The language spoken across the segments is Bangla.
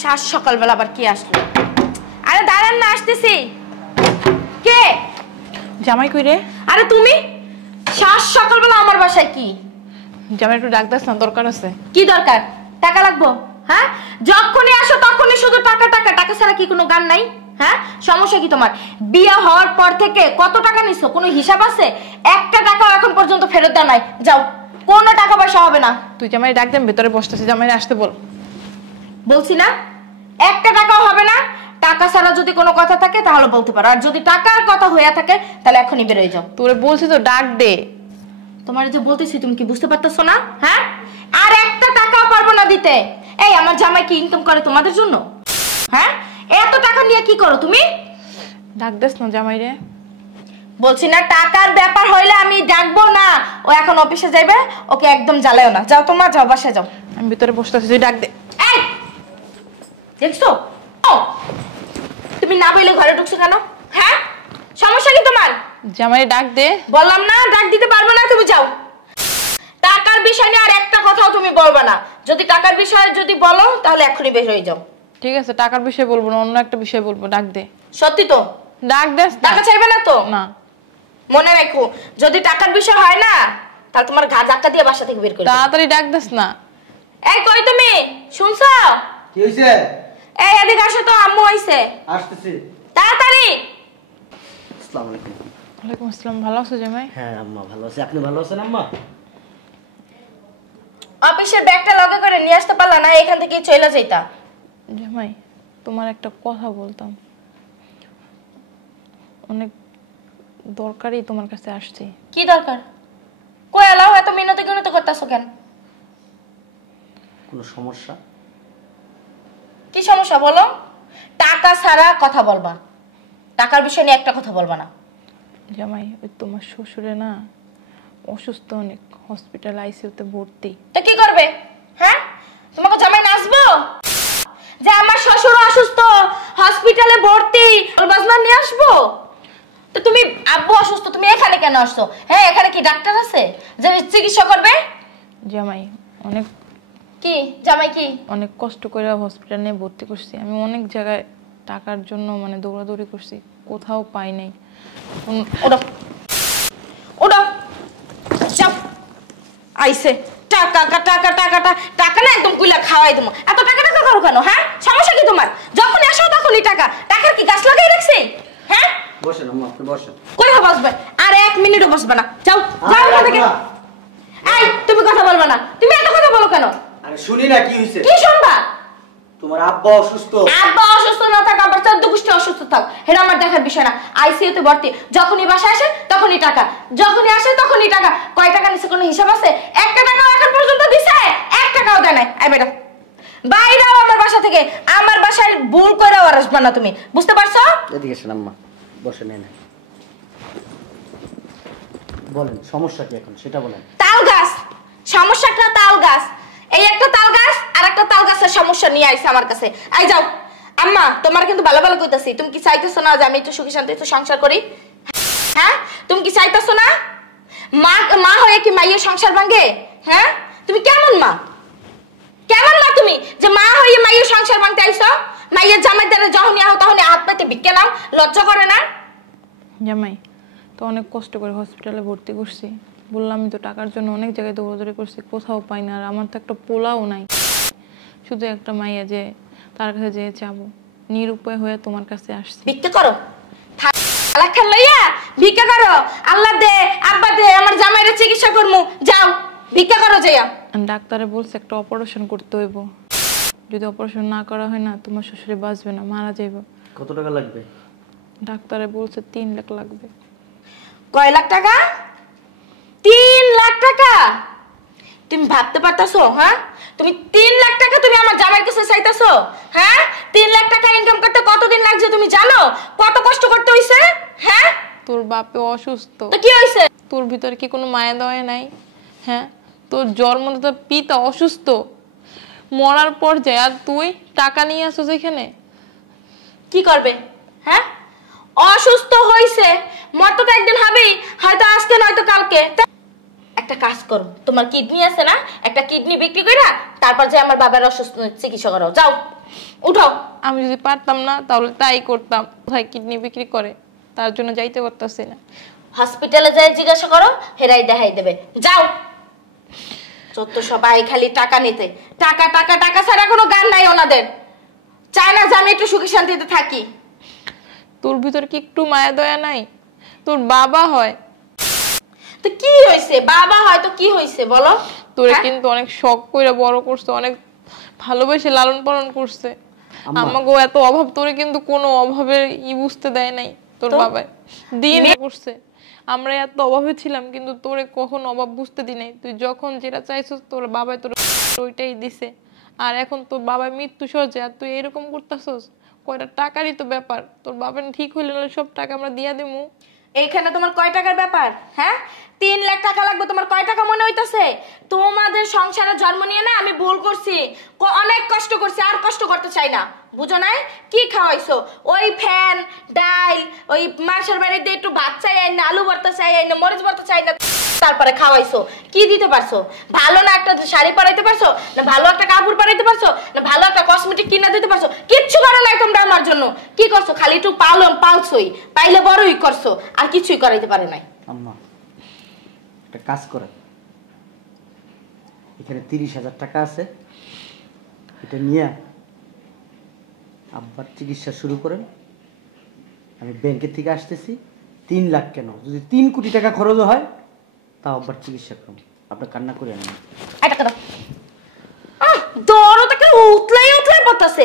সাত সকালবেলা আবার কি আসলো? আরে দাঁড়ান না, আসতেছি। কে? জামাই কই রে? আরে তুমি সাত সকালবেলা আমার বাসায় কি? জামাই একটু ডাক দাস না, দরকার আছে। কি দরকার? টাকা লাগবো? হ্যাঁ, যখনই আসো তখনই শুধু টাকা টাকা টাকা ছাড়া কি কোনো গান নাই? হ্যাঁ, সমস্যা কি তোমার? বিয়ে হওয়ার পর থেকে কত টাকা নিছো কোনো হিসাব আছে? একটা টাকাও এখন পর্যন্ত ফেরত দেওয়া নাই। যাও, কোনো টাকা পয়সা হবে না। তুই জামাই ডাক দেন, ভেতরে বসতেছি, জামাই আসতে বল। বলছি না, একটা টাকাও হবে না। টাকা ছাড়া যদি কোনো কথা থাকে তাহলে বলতে পারো, আর যদি টাকার কথা হয়ে থাকে তাহলে এখনই বের হয়ে যাও। তোরে বলছি তো ডাক দে। তোমার যে বলতেছি তুমি কি বুঝতে পারতেছো না? হ্যাঁ, আর একটা টাকাও পারবো না দিতে। এই আমার জামাই কি ইনকাম করে তোমাদের জন্য? হ্যাঁ, এত টাকা নিয়ে কি করো তুমি? ডাক দেস না জামাই রে। বলছি না, টাকার ব্যাপার হইলে আমি ডাকবো না। ও এখন অফিসে যাবে, ওকে একদম জ্বালায়ও না। যাও তোমার, যাও বাসায় যাও। আমি ভিতরে বসতেছি, তুই ডাক দে। এই দেখছো, তুমি না বলে ঘরে ঢুকছো কেন? হ্যাঁ, সমস্যা কি তোমার? জামাই ডাক দে। বললাম না ডাক দিতে পারবো না, তুমি যাও। টাকার বিষয় নিয়ে আর একটা কথাও তুমি বলবা না। যদি টাকার বিষয়ে যদি বলো তাহলে এখনই বের হয়ে যাও। ঠিক আছে, টাকার বিষয় বলবো না, অন্য একটা বিষয় বলবো। ডাক দে। সত্যি তো? ডাক দেস। টাকা চাইবে না তো? না। মনে রাখো, যদি টাকার বিষয় হয় না তাহলে তোমার ঘা ধাক্কা দিয়ে বাসা থেকে বের করে দেব। তাড়াতাড়ি ডাক দেস না। এই কই তুমি? শুনছো? কি হইছে? এই এদিকে আসো তো, আম্মু আইছে। আসতেছি। তাড়াতাড়ি। আসসালামু আলাইকুম। ওয়ালাইকুম আসসালাম। ভালো আছো জামাই? হ্যাঁ আম্মা ভালো আছি, আপনি ভালো আছেন আম্মা? অফিসের ব্যাগটা লগে করে নিয়ে আসতে পারলা না? এখান থেকে চলে যাইতা। জামাই, তোমার একটা কথা বলতাম, অনেক দরকারই তোমার কাছে আসছি। কি দরকার? কই আলাও, এত মিনতি গুনতি করতেছো কেন? কোনো সমস্যা? কি সমস্যা বলো? টাকা ছাড়া কথা বলবা, টাকার বিষয় নিয়ে একটা কথা বলবা না। জামাই, ওই তোমার শ্বশুরে না অসুস্থ, অনেক হসপিটাল আইসিইউতে ভর্তি। তো কি করবে? হ্যাঁ, তোমাকে জামাই নাচবো যে আমার শ্বশুর অসুস্থ, হসপিটালে ভর্তি, বাজনা নিয়ে আসবো? তো তুমি আব্বু অসুস্থ, তুমি এখানে কেন আসছো? হ্যাঁ, এখানে কি ডাক্তার আছে যে চিকিৎসা করবে? জামাই অনেক কি জামাই কি অনেক কষ্ট করে হসপিটাল নিয়ে ভর্তি করছি। আমি অনেক জায়গায় টাকার জন্য মানে দৌড়াদৌড়ি করছি, কোথাও পাই নাই। ওড়ো ওড়ো, যাও। আইসে টাকা টাকা টাকা টাকা না, একদম কুইলা খাওয়াই দেবো। এত টাকা টাকা করো কেন? হ্যাঁ, সমস্যা কি তোমার? যখনই আসো তখনই টাকা। টাকার কি গাছ লাগাই রাখছি? হ্যাঁ, বসেন আম্মা, আপনি বসেন। কই বসবে? আর এক মিনিটও বসবে না। যাও যাও এখান থেকে। এই তুমি কথা বলবে না। তুমি এত কথা বলো কেন? আরে শুনি না, কি হইছে? কি শুনবা? তোমার আব্বা অসুস্থ। আব্বা অসুস্থ না থাক, আবার 14 গোষ্ঠী অসুস্থ থাক, এটা আমার দেখার বিষয় না। আইসিইউতে ভর্তি, যখনই বাসায় আসে তখনই টাকা, যখনই আসে তখনই টাকা। কয় টাকা নিছে কোনো হিসাব আছে? একটা টাকাও এখন পর্যন্ত দিছে? এক টাকাও দেয় নাই। এই বেটা বাইরে আমার বাসা থেকে। আমার বাসায় ভুল করে আর আসবে না তুমি, বুঝতে পারছো? এদিকে এসেন আম্মা, বসেন। এনে বলেন সমস্যা কি এখন, সেটা বলেন। তাল গাছ সমস্যাটা, তাল গাছ। এই একটা তাল গাছ আর একটা তাল গাছের সমস্যা নিয়ে আইছে আমার কাছে। আই যাও। আম্মা তোমার কিন্তু ভালো ভালো কইতাছি, তুমি কি চাইতেছো না যে আমি একটু সুখী শান্তিতে সংসার করি? হ্যাঁ, তুমি কি চাইতেছো না? মা মা হয়ে কি মাইয়ের সংসার ভাঙে? হ্যাঁ, তুমি কেমন মা? কেমন মা তুমি যে মা হয়ে মাইয়ের সংসার ভাঙতে আইছো? মাইয়ের জামাই দ্বারা যখনই আহো তখনই হাত পাইতে ভিক্ষে নাও, লজ্জা করে না? জামাই তো অনেক কষ্ট করে হসপিটালে ভর্তি করছি, বললামই তো টাকার জন্য অনেক জায়গায় দৌড়াদৌড়ি করছি, কোথাও পাই না। আর আমার তো একটা পোলাও নাই, শুধু একটা মাইয়া যে তার কাছে যেয়ে যাবো, নিরুপায় হয়ে তোমার কাছে আসছি। ভিক্ষা করো, থালা লইয়া ভিক্ষা করো। আল্লাহ দে, আব্বা দে, আমার জামাইরে চিকিৎসা করমু। যাও ভিক্ষা করো যাইয়া। ডাক্তারে বলছে একটা অপারেশন করতে হইব, যদি অপারেশন না করা হয় না তোমার শ্বশুরে বাঁচবে না, মারা যাইব। কত টাকা লাগবে? ডাক্তারে বলছে 3 লাখ লাগবে। কয় লাখ টাকা? 3 লাখ টাকা? তুমি ভাবতে পারতাছো? হ্যাঁ, তুমি 3 লাখ টাকা তুমি আমার জামাইয়ের কাছে চাইতাছো? হ্যাঁ, 3 লাখ টাকা ইনকাম করতে কতদিন লাগছে তুমি জানো? কত কষ্ট করতে হইছে? হ্যাঁ, তোর বাপে অসুস্থ, তো কি হইছে? তোর ভিতরে কি কোনো মায়া দয়া নাই? হ্যাঁ, তোর জন্মদাতা পিতা অসুস্থ, মরার পর যায়, আর তুই টাকা নিয়ে আসো যেখানে। কি করবে? হ্যাঁ, অসুস্থ হইছে, মরতে তো একদিন হবেই, হয়তো আজকে নয়তো কালকে। একটা কাজ করো, তোমার কিডনি আছে না, একটা কিডনি বিক্রি কইরা তারপর যে আমার বাবার অসুস্থ চিকিৎসা করো, যাও উঠো। আমি যদি পারতাম না তাহলে তাই করতাম। কোথায় কিডনি বিক্রি করে তার জন্য যাইতে পারতাছি না। হসপিটালে যাই জিজ্ঞাসা করো, হেরাই দেখাই দেবে, যাও। যত সবাই খালি টাকা নিতে, টাকা টাকা টাকা ছাড়া কোনো গান নাই ওনাদের। চায় না যে আমি একটু সুখী শান্তিতে থাকি। তোর ভিতর কি একটু মায়া দয়া নাই? তোর বাবা হয়, তো কি হয়েছে? বাবা হয়তো কি হয়েছে বলো? তোরে কিন্তু অনেক শখ কইরা বড় করছে, অনেক ভালোবেসে লালন পালন করছে। আমাকে এত অভাব, তোরে কিন্তু কোনো অভাবের বুঝতে দেয় নাই তোর বাবাই। দিন করছে আমরা এত অভাবে ছিলাম, কিন্তু তোরে কখনো অভাব বুঝতে দি নাই। তুই যখন যেটা চাইছিস তোর বাবাই তোর ওইটাই দিছে। আর এখন তোর বাবার মৃত্যু সহজে আর তুই এরকম করতেছস। কয়টা টাকারই তো ব্যাপার, তোর বাবা ঠিক হইলে না সব টাকা আমরা দিয়া দেবো। এইখানে তোমার কয় টাকার ব্যাপার? হ্যাঁ, 3 লাখ টাকা লাগবে। তোমার কয় টাকা মনে হইতাছে? তোমাদের সংসারে জন্ম নিয়ে না আমি ভুল করছি, অনেক কষ্ট করছি, আর কষ্ট করতে চাই না, বুঝো নাই? কি খাওয়াইছো? ওই ফ্যান ডাল, ওই মাসের বাড়িতে একটু ভাত চাই না, আলু ভর্তা চাই না, মরিচ ভর্তা চাই না, তারপরে খাওয়াইছো। কি দিতে পারছো? ভালো না একটা শাড়ি পরাইতে পারছো, না ভালো একটা কাপড় পরাইতে পারছো, না ভালো একটা কসমেটিক কিনা দিতে পারছো? কিচ্ছু করো নাই তোমরা আমার জন্য। কি করছো? খালি একটু পালছই, পাইলে বড়ই করছো, আর কিছুই করাইতে পারে নাই। আম্মা একটা কাজ করেন, এখানে 30,000 টাকা আছে, এটা নিয়ে আব্বার চিকিৎসা শুরু করেন। আমি ব্যাংকের থেকে আসতেছি, 3 লাখ কেন, যদি 3 কোটি টাকা খরচ হয় তাও আব্বার চিকিৎসা করুন। আপনি কান্না করে আনেন। এটা কেন দরদ একটা উতলাই উতলাই পড়তাছে।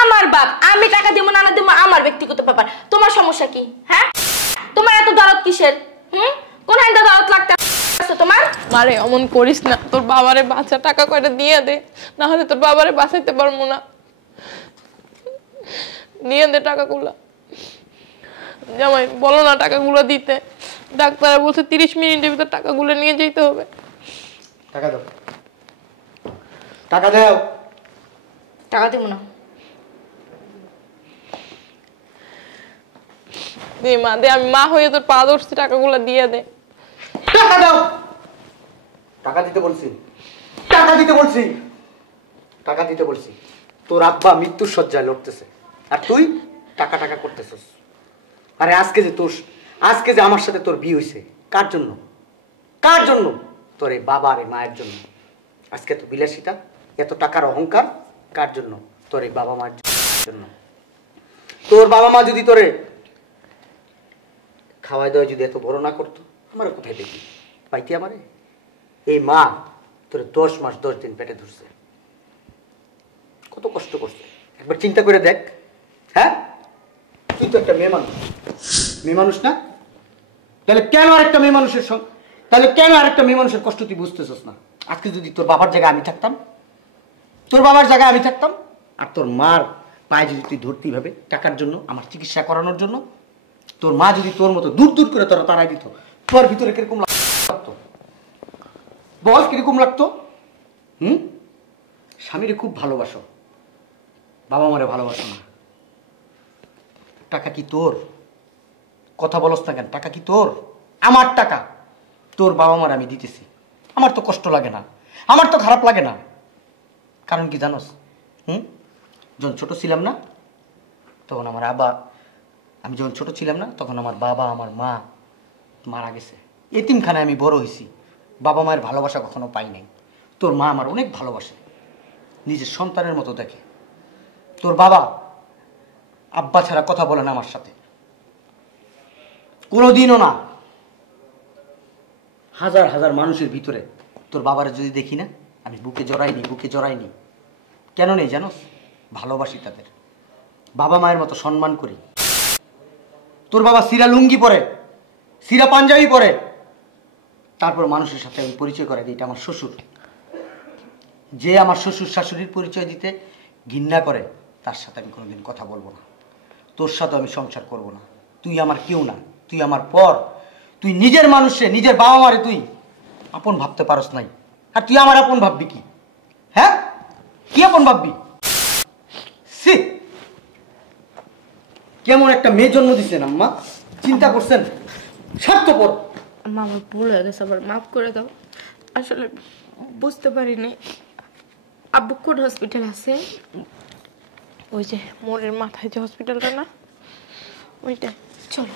আমার বাপ, আমি টাকা দিব না দিব আমার ব্যক্তিগত ব্যাপার, তোমার সমস্যা কি? হ্যাঁ, তোমার এত দরদ কিসের? কোন হাইন্দা দরদ লাগতেছে তোমার? মারে অমন করিস না, তোর বাবারে বাঁচা টাকা কয়টা দিয়ে দে, না হলে তোর বাবারে বাঁচাইতে পারবো না। দিয়ে দে টাকাগুলা। জামাই বলো না টাকাগুলো দিতে। ডাক্তার বলছে 30 মিনিটের ভিতর টাকাগুলো নিয়ে যেতে হবে। টাকা দাও, টাকা দাও। টাকা দিব না। দে মা দে, আমি মা হয়ে তোর পা ধরছি, টাকাগুলো দিয়ে দে। টাকা দাও। টাকা দিতে বলছি, টাকা দিতে বলছি, টাকা দিতে বলছি। তোর আব্বা মৃত্যুর শয্যায় লড়তেছে আর তুই টাকা টাকা করতেছস। আরে আজকে যে আমার সাথে তোর বিয়ে হয়েছে, কার জন্য? কার জন্য? তোর এই বাবা আর এই মায়ের জন্য। আজকে তো বিলাসিতা, এত টাকার অহংকার কার জন্য? তোর এই বাবা মার জন্য। তোর বাবা মা যদি তোরে খাওয়াই দাওয়া যদি এত বড় না করতো, আমারও কোথায় দেখি পাইতি? আমারে এই মা তোর 10 মাস 10 দিন পেটে ধরছে, কত কষ্ট করছে একবার চিন্তা করে দেখ। হ্যাঁ, তুই তো একটা মেয়ে মানুষ, মেয়ে মানুষ না? তাহলে কেন আরেকটা মেয়ে মানুষের কষ্ট তুই বুঝতেছস না? আজকে যদি তোর বাবার জায়গায় আমি থাকতাম, আর তোর মার পায়ে যদি তুই ধরতেই ভাবে টাকার জন্য, আমার চিকিৎসা করানোর জন্য, তোর মা যদি তোর মতো দূর দূর করে তোরা তাড়াই দিত, তোর ভিতরে কিরকম লাগতো বল? কিরকম লাগতো? স্বামীরে খুব ভালোবাসো, বাবা মারে ভালোবাসো না। টাকা কি তোর? কথা বলস না কেন? টাকা কি তোর? আমার টাকা, তোর বাবা মার আমি দিতেছি। আমার তো কষ্ট লাগে না, আমার তো খারাপ লাগে না। কারণ কি জানোস? যখন ছোট ছিলাম না তখন আমার বাবা আমার মা মারা গেছে, এতিমখানায় আমি বড় হয়েছি, বাবা মায়ের ভালোবাসা কখনো পাই নাই। তোর মা আমার অনেক ভালোবাসে, নিজের সন্তানের মতো দেখে। তোর বাবা আব্বা ছাড়া কথা বলে না আমার সাথে, কোনোদিনও না। হাজার হাজার মানুষের ভিতরে তোর বাবারে যদি দেখি না, আমি বুকে জড়াইনি। কেন নেই জানোস? ভালোবাসি তাদের, বাবা মায়ের মতো সম্মান করি। তোর বাবা সিরা লুঙ্গি পরে, সিরা পাঞ্জাবি পরে, তারপর মানুষের সাথে আমি পরিচয় করে দিই, এটা আমার শ্বশুর। যে আমার শ্বশুর শাশুড়ির পরিচয় দিতে ঘৃণা করে, তার সাথে আমি কোনোদিন কথা বলবো না। তোর সাথে আমি সংসার করব না। তুই আমার কেউ না, তুই আমার পর। তুই নিজের মানুষে, নিজের বাবা মারে তুই আপন ভাবতে পারস নাই, আর তুই আমার আপন ভাববি কি? হ্যাঁ, কি আপন ভাববি? কেমন একটা মেয়ে জন্ম দিচ্ছেন আম্মা, চিন্তা করছেন? স্বার্থপর। আম্মা আমার ভুল হয়ে গেছে, আবার মাফ করে দাও। আসলে বুঝতে পারিনি আব্বু কোন হসপিটাল আছে। ওই যে মোড়ের মাথায় যে হসপিটালটা না, ওইটা। চলো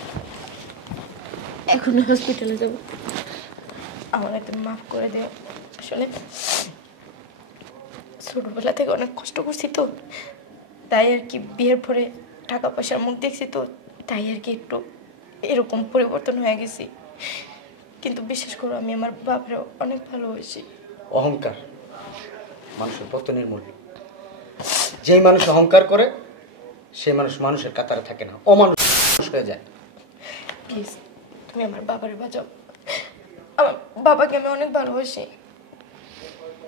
এখন হসপিটালে যাব। আমার একদম মাফ করে দিও। আসলে ছোটবেলা থেকে অনেক কষ্ট করছি তো, তাই আর কি বিয়ের পরে টাকা পয়সার মুখ দেখছি তো, তাই আর কি একটু এরকম পরিবর্তন হয়ে গেছি। কিন্তু বিশ্বাস করো আমি আমার বাপরে অনেক ভালোবাসি। অহংকার মানুষের পতনের মূল। যেই মানুষ অহংকার করে সেই মানুষ মানুষের কাতারে থাকে না, অমানুষ হয়ে যায়। প্লিজ তুমি আমার বাবারে বাঁচাও। আমার বাবাকে আমি অনেক ভালোবাসি।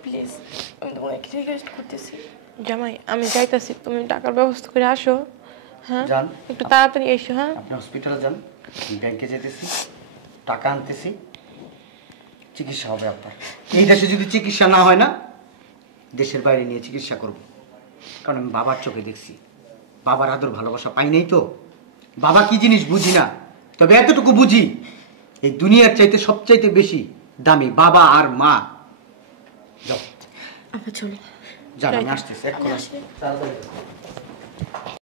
প্লিজ আমি তোমাকে রিকোয়েস্ট করতেছি। জামাই আমি যাইতাছি, তুমি টাকার ব্যবস্থা করে আসো। হ্যাঁ যান। একটু তাড়াতাড়ি এসো। হ্যাঁ আপনি হসপিটালে যান, আমি ব্যাংকে যেতেছি, টাকা আনতেছি, চিকিৎসা হবে আপনার। এই দেশে যদি চিকিৎসা না হয় না, দেশের বাইরে নিয়ে চিকিৎসা করব। কারণ আমি বাবার চোখে দেখছি, বাবার আদর ভালোবাসা পাই নাই তো। বাবা কি জিনিস বুঝি না, তবে এতটুকু বুঝি এই দুনিয়ার চাইতে সবচাইতে বেশি দামি বাবা আর মা। যাও আবার চলো। যান, আমি আসতেছি এক্ষুনি। তাড়াতাড়ি।